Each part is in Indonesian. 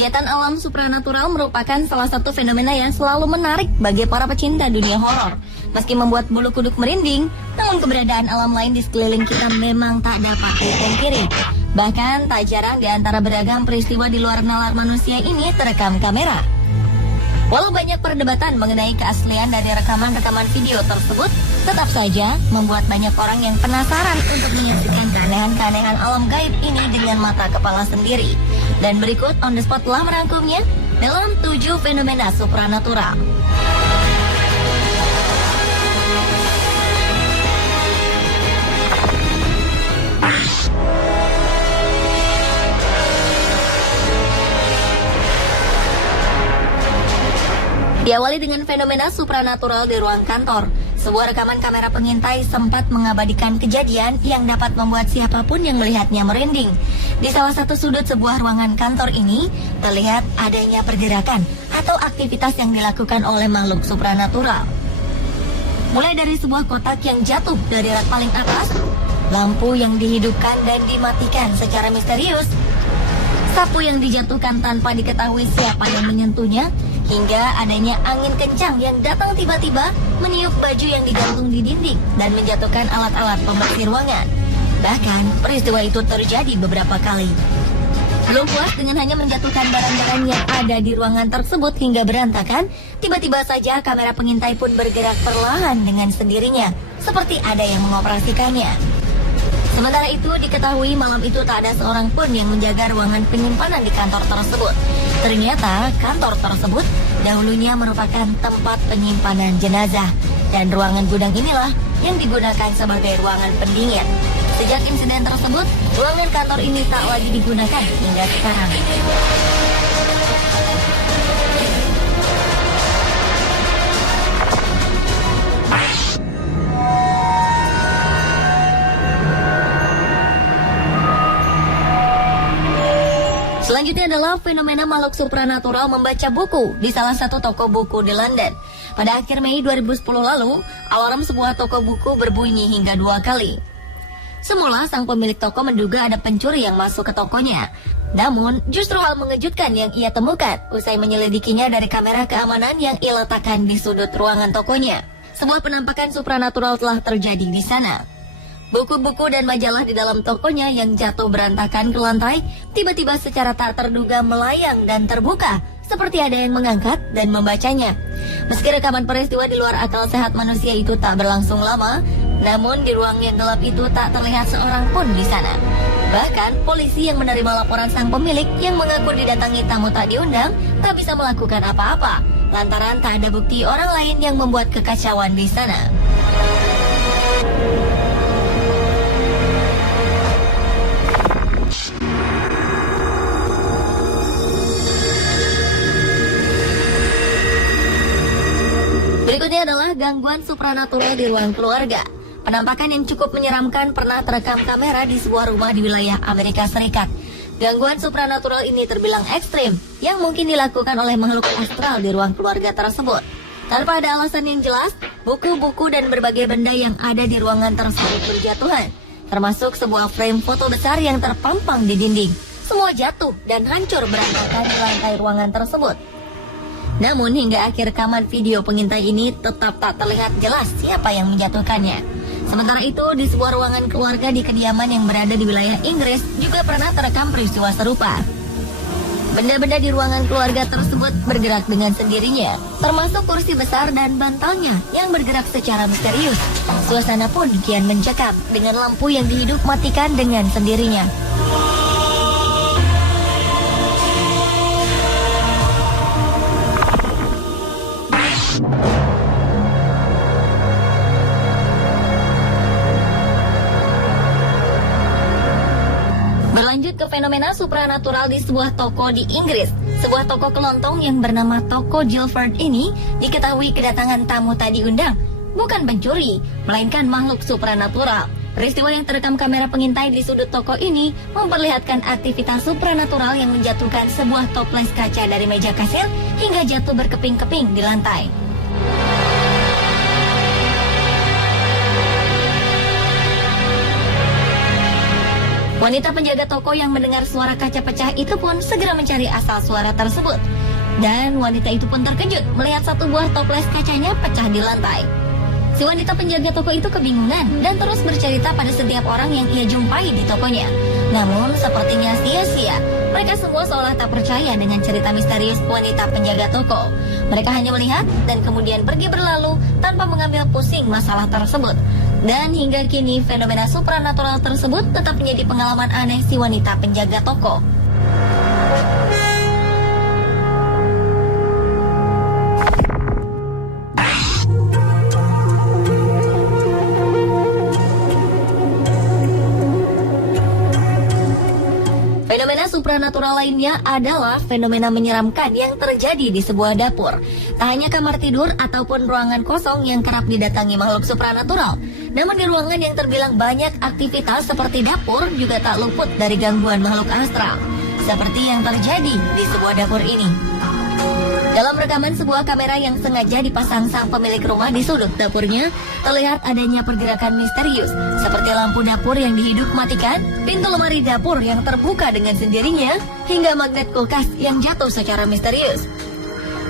Kegiatan alam supranatural merupakan salah satu fenomena yang selalu menarik bagi para pecinta dunia horor. Meski membuat bulu kuduk merinding, namun keberadaan alam lain di sekeliling kita memang tak dapat dipungkiri. Bahkan tak jarang di antara beragam peristiwa di luar nalar manusia ini terekam kamera. Walau banyak perdebatan mengenai keaslian dari rekaman-rekaman video tersebut, tetap saja membuat banyak orang yang penasaran untuk menyaksikan keanehan-keanehan alam gaib ini dengan mata kepala sendiri. Dan berikut On The Spot telah merangkumnya dalam 7 fenomena supranatural. Diawali dengan fenomena supranatural di ruang kantor. Sebuah rekaman kamera pengintai sempat mengabadikan kejadian yang dapat membuat siapapun yang melihatnya merinding. Di salah satu sudut sebuah ruangan kantor ini, terlihat adanya pergerakan atau aktivitas yang dilakukan oleh makhluk supranatural. Mulai dari sebuah kotak yang jatuh dari rak paling atas, lampu yang dihidupkan dan dimatikan secara misterius, sapu yang dijatuhkan tanpa diketahui siapa yang menyentuhnya, hingga adanya angin kencang yang datang tiba-tiba meniup baju yang digantung di dinding dan menjatuhkan alat-alat pembersih ruangan. Bahkan peristiwa itu terjadi beberapa kali. Belum puas dengan hanya menjatuhkan barang-barang yang ada di ruangan tersebut hingga berantakan, tiba-tiba saja kamera pengintai pun bergerak perlahan dengan sendirinya, seperti ada yang mengoperasikannya. Sementara itu diketahui malam itu tak ada seorang pun yang menjaga ruangan penyimpanan di kantor tersebut. Ternyata kantor tersebut dahulunya merupakan tempat penyimpanan jenazah, dan ruangan gudang inilah yang digunakan sebagai ruangan pendingin. Sejak insiden tersebut, ruangan kantor ini tak lagi digunakan hingga sekarang. Selanjutnya adalah fenomena makhluk supranatural membaca buku di salah satu toko buku di London. Pada akhir Mei 2010 lalu, alarm sebuah toko buku berbunyi hingga 2 kali. Semula sang pemilik toko menduga ada pencuri yang masuk ke tokonya. Namun, justru hal mengejutkan yang ia temukan usai menyelidikinya dari kamera keamanan yang ia letakkan di sudut ruangan tokonya. Sebuah penampakan supranatural telah terjadi di sana. Buku-buku dan majalah di dalam tokonya yang jatuh berantakan ke lantai, tiba-tiba secara tak terduga melayang dan terbuka, seperti ada yang mengangkat dan membacanya. Meski rekaman peristiwa di luar akal sehat manusia itu tak berlangsung lama, namun di ruang yang gelap itu tak terlihat seorang pun di sana. Bahkan, polisi yang menerima laporan sang pemilik yang mengaku didatangi tamu tak diundang, tak bisa melakukan apa-apa, lantaran tak ada bukti orang lain yang membuat kekacauan di sana. Berikutnya adalah gangguan supranatural di ruang keluarga. Penampakan yang cukup menyeramkan pernah terekam kamera di sebuah rumah di wilayah Amerika Serikat. Gangguan supranatural ini terbilang ekstrim, yang mungkin dilakukan oleh makhluk astral di ruang keluarga tersebut. Tanpa ada alasan yang jelas, buku-buku dan berbagai benda yang ada di ruangan tersebut berjatuhan, termasuk sebuah frame foto besar yang terpampang di dinding. Semua jatuh dan hancur berantakan di lantai ruangan tersebut. Namun hingga akhir rekaman video pengintai ini tetap tak terlihat jelas siapa yang menjatuhkannya. Sementara itu di sebuah ruangan keluarga di kediaman yang berada di wilayah Inggris juga pernah terekam peristiwa serupa. Benda-benda di ruangan keluarga tersebut bergerak dengan sendirinya, termasuk kursi besar dan bantalnya yang bergerak secara misterius. Suasana pun kian mencekam dengan lampu yang dihidup matikan dengan sendirinya. Berlanjut ke fenomena supranatural di sebuah toko di Inggris. Sebuah toko kelontong yang bernama Toko Guildford ini diketahui kedatangan tamu tak diundang. Bukan pencuri, melainkan makhluk supranatural. Peristiwa yang terekam kamera pengintai di sudut toko ini memperlihatkan aktivitas supranatural yang menjatuhkan sebuah toples kaca dari meja kasir hingga jatuh berkeping-keping di lantai. Wanita penjaga toko yang mendengar suara kaca pecah itu pun segera mencari asal suara tersebut. Dan wanita itu pun terkejut melihat satu buah toples kacanya pecah di lantai. Si wanita penjaga toko itu kebingungan dan terus bercerita pada setiap orang yang ia jumpai di tokonya. Namun sepertinya sia-sia. Mereka semua seolah tak percaya dengan cerita misterius wanita penjaga toko. Mereka hanya melihat dan kemudian pergi berlalu tanpa mengambil pusing masalah tersebut. Dan hingga kini fenomena supranatural tersebut tetap menjadi pengalaman aneh si wanita penjaga toko. Fenomena supranatural lainnya adalah fenomena menyeramkan yang terjadi di sebuah dapur. Tak hanya kamar tidur ataupun ruangan kosong yang kerap didatangi makhluk supranatural, namun di ruangan yang terbilang banyak aktivitas seperti dapur juga tak luput dari gangguan makhluk astral, seperti yang terjadi di sebuah dapur ini. Dalam rekaman sebuah kamera yang sengaja dipasang sang pemilik rumah di sudut dapurnya, terlihat adanya pergerakan misterius, seperti lampu dapur yang dihidup matikan, pintu lemari dapur yang terbuka dengan sendirinya, hingga magnet kulkas yang jatuh secara misterius.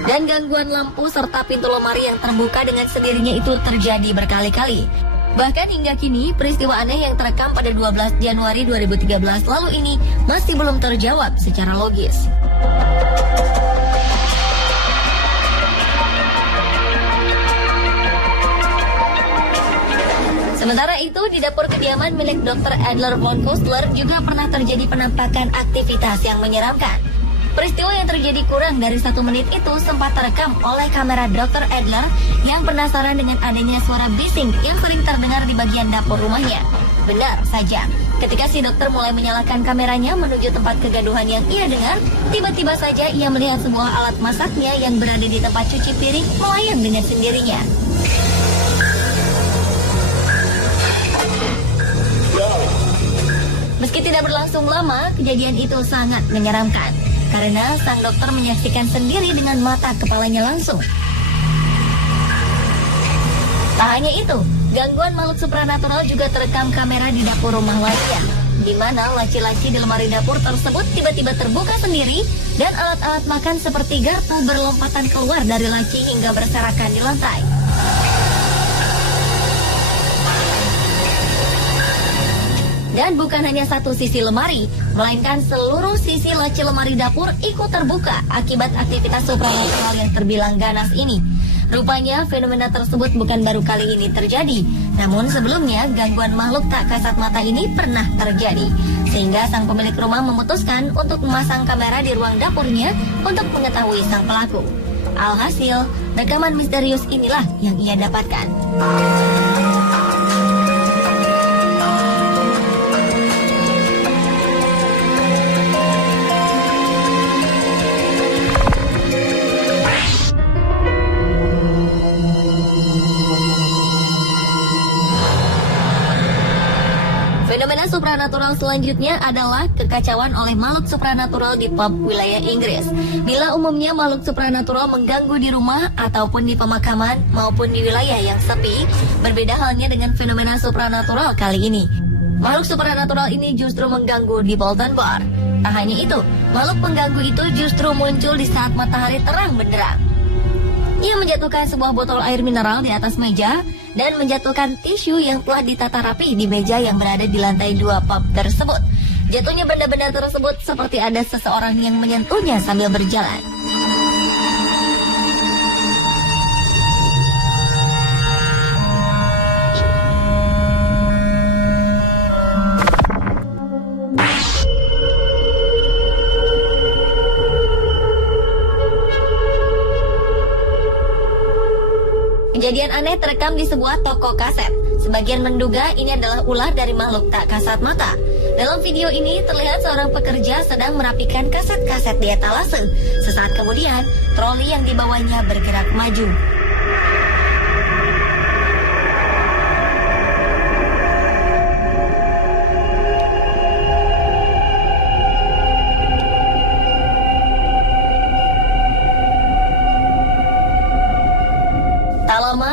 Dan gangguan lampu serta pintu lemari yang terbuka dengan sendirinya itu terjadi berkali-kali. Bahkan hingga kini, peristiwa aneh yang terekam pada 12 Januari 2013 lalu ini masih belum terjawab secara logis. Sementara itu, di dapur kediaman milik Dr. Adler von Kustler juga pernah terjadi penampakan aktivitas yang menyeramkan. Peristiwa yang terjadi kurang dari 1 menit itu sempat terekam oleh kamera Dr. Adler yang penasaran dengan adanya suara bising yang sering terdengar di bagian dapur rumahnya. Benar saja, ketika si dokter mulai menyalakan kameranya menuju tempat kegaduhan yang ia dengar, tiba-tiba saja ia melihat sebuah alat masaknya yang berada di tempat cuci piring melayang dengan sendirinya. Meski tidak berlangsung lama, kejadian itu sangat menyeramkan karena sang dokter menyaksikan sendiri dengan mata kepalanya langsung. Tak hanya itu, gangguan makhluk supranatural juga terekam kamera di dapur rumah lainnya, di mana laci-laci di lemari dapur tersebut tiba-tiba terbuka sendiri dan alat-alat makan seperti garpu berlompatan keluar dari laci hingga berserakan di lantai. Dan bukan hanya satu sisi lemari, melainkan seluruh sisi laci lemari dapur ikut terbuka akibat aktivitas supranatural yang terbilang ganas ini. Rupanya fenomena tersebut bukan baru kali ini terjadi, namun sebelumnya gangguan makhluk tak kasat mata ini pernah terjadi. Sehingga sang pemilik rumah memutuskan untuk memasang kamera di ruang dapurnya untuk mengetahui sang pelaku. Alhasil, rekaman misterius inilah yang ia dapatkan. Fenomena supranatural selanjutnya adalah kekacauan oleh makhluk supranatural di pub wilayah Inggris. Bila umumnya makhluk supranatural mengganggu di rumah ataupun di pemakaman maupun di wilayah yang sepi, berbeda halnya dengan fenomena supranatural kali ini. Makhluk supranatural ini justru mengganggu di Bolton Bar. Tak hanya itu, makhluk pengganggu itu justru muncul di saat matahari terang benderang. Ia menjatuhkan sebuah botol air mineral di atas meja dan menjatuhkan tisu yang telah ditata rapi di meja yang berada di lantai 2 pub tersebut. Jatuhnya benda-benda tersebut seperti ada seseorang yang menyentuhnya sambil berjalan. Kejadian aneh terekam di sebuah toko kaset. Sebagian menduga ini adalah ulah dari makhluk tak kasat mata. Dalam video ini terlihat seorang pekerja sedang merapikan kaset-kaset di etalase. Sesaat kemudian, troli yang dibawanya bergerak maju.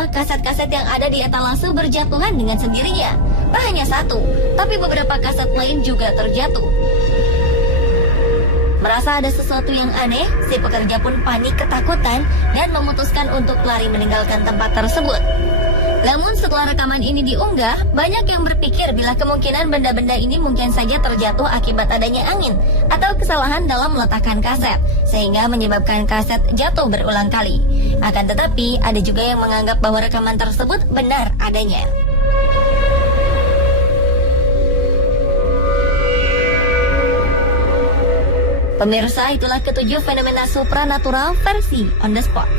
Kaset-kaset kaset yang ada di etalase berjatuhan dengan sendirinya. Tak hanya satu, tapi beberapa kaset lain juga terjatuh. Merasa ada sesuatu yang aneh, si pekerja pun panik ketakutan dan memutuskan untuk lari meninggalkan tempat tersebut. Namun setelah rekaman ini diunggah, banyak yang berpikir bila kemungkinan benda-benda ini mungkin saja terjatuh akibat adanya angin atau kesalahan dalam meletakkan kaset, sehingga menyebabkan kaset jatuh berulang kali. Akan tetapi, ada juga yang menganggap bahwa rekaman tersebut benar adanya. Pemirsa, itulah ketujuh fenomena supranatural versi On The Spot.